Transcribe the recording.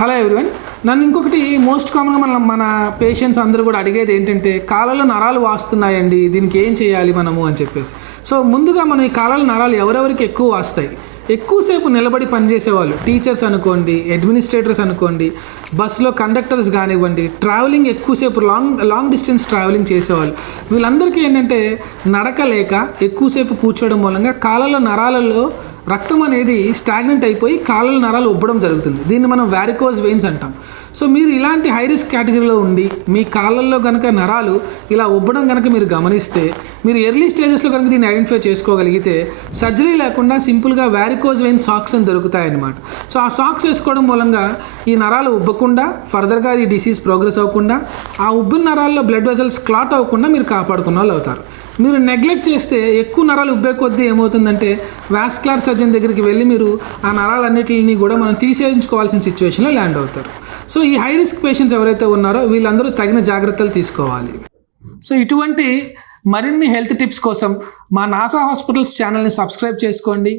Hello everyone. నన్ను ఇంకొకటి most కామన్గా మన పేషెంట్స్ అందరూ కూడా అడిగేది ఏంటంటే, కాళ్ళలో నరాలు వాస్తున్నాయండి, దీనికి ఏం చేయాలి మనము అని చెప్పేసి. సో ముందుగా మనం ఈ కాళ్ళలో నరాలు ఎవరెవరికి ఎక్కువ వాస్తాయి, ఎక్కువసేపు నిలబడి పనిచేసేవాళ్ళు, టీచర్స్ అనుకోండి, అడ్మినిస్ట్రేటర్స్ అనుకోండి, బస్సులో కండక్టర్స్ కానివ్వండి, ట్రావెలింగ్ ఎక్కువసేపు లాంగ్ డిస్టెన్స్ ట్రావెలింగ్ చేసేవాళ్ళు, వీళ్ళందరికీ ఏంటంటే నడక లేక ఎక్కువసేపు కూర్చోవడం మూలంగా కాళ్ళలో నరాలలో రక్తం అనేది స్టాగ్నెంట్ అయిపోయి కాళ్ళ నరాలు ఉబ్బడం జరుగుతుంది. దీన్ని మనం వారికోజ్ వెయిన్స్ అంటాం. సో మీరు ఇలాంటి హై రిస్క్ కేటగిరీలో ఉండి మీ కాళ్ళల్లో కనుక నరాలు ఇలా ఉబ్బడం కనుక మీరు గమనిస్తే, మీరు ఎర్లీ స్టేజెస్లో కనుక దీన్ని ఐడెంటిఫై చేసుకోగలిగితే సర్జరీ లేకుండా సింపుల్గా వారికోజ్ వెయిన్ సాక్స్ అని దొరుకుతాయన్నమాట. సో ఆ సాక్స్ వేసుకోవడం మూలంగా ఈ నరాలు ఉబ్బకుండా, ఫర్దర్గా ఈ డిసీజ్ ప్రోగ్రెస్ అవ్వకుండా, ఆ ఉబ్బిన నరాల్లో బ్లడ్ వెజల్స్ క్లాట్ అవ్వకుండా మీరు కాపాడుకున్న వాళ్ళు అవుతారు. మీరు నెగ్లెక్ట్ చేస్తే ఎక్కువ నరాలు ఉబ్బే కొద్దీ ఏమవుతుందంటే వాస్కులర్ సర్జన్ దగ్గరికి వెళ్ళి మీరు ఆ నరాలన్నింటినీ కూడా మనం తీసేయించుకోవాల్సిన సిచ్యువేషన్లో ల్యాండ్ అవుతారు. సో ఈ హై రిస్క్ పేషెంట్స్ ఎవరైతే ఉన్నారో వీళ్ళందరూ తగిన జాగ్రత్తలు తీసుకోవాలి. సో ఇటువంటి మరిన్ని హెల్త్ టిప్స్ కోసం మా నాసా హాస్పిటల్స్ ఛానల్ని సబ్స్క్రైబ్ చేసుకోండి.